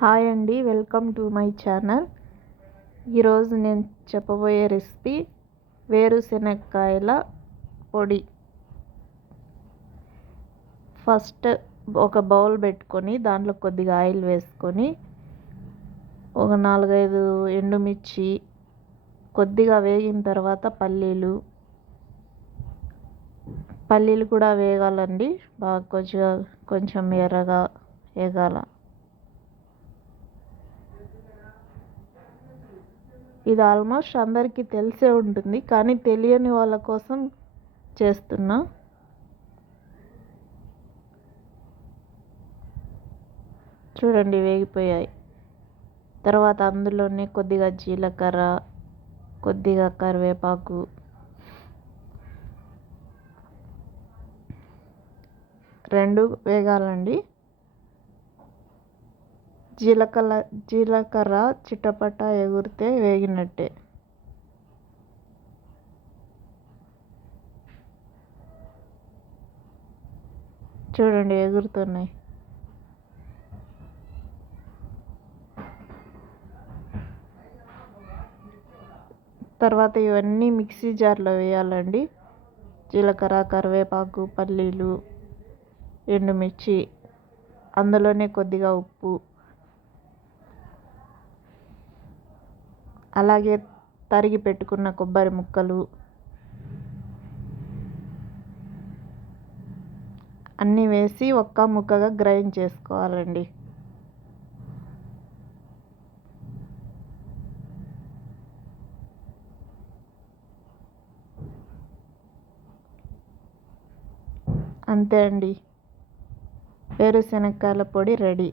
Hi అండి welcome to my channel. ఈరోజు నేను చెప్పబోయే రెసిపీ వేరుశెనక్కాయల పొడి. ఫస్ట్ ఒక బౌల్ పెట్టుకొని దాంట్లో కొద్దిగా ఆయిల్ వేసుకొని ఒక నాలుగైదు ఎండుమిర్చి కొద్దిగా వేగిన తర్వాత పల్లీలు. పల్లీలు కూడా వేగాలండి బాగా కొంచెం కొంచెం ఎర్రగా వేగాల. ఇది ఆల్మోస్ట్ అందరికీ తెలిసే ఉంటుంది. కానీ తెలియని వాళ్ళ కోసం చేస్తున్నా. చూడండి వేగిపోయాయి. తర్వాత అందులోనే కొద్దిగా జీలకర్ర కొద్దిగా కరివేపాకు. రెండు వేగాలండి. జీలకర్ర జీలకర్ర చిటపట ఎగిరితే వేగినట్టే. చూడండి ఎగురుతున్నాయి. తర్వాత ఇవన్నీ మిక్సీ జార్లో వేయాలండి. జీలకర్ర కరివేపాకు పల్లీలు ఎండుమిర్చి అందులోనే కొద్దిగా ఉప్పు. అలాగే తరిగి పెట్టుకున్న కొబ్బరి ముక్కలు అన్నీ వేసి ఒక్క ముక్కగా గ్రైండ్ చేసుకోవాలండి. అంతే అండి. వేరుశనగకాయల పొడి రెడీ.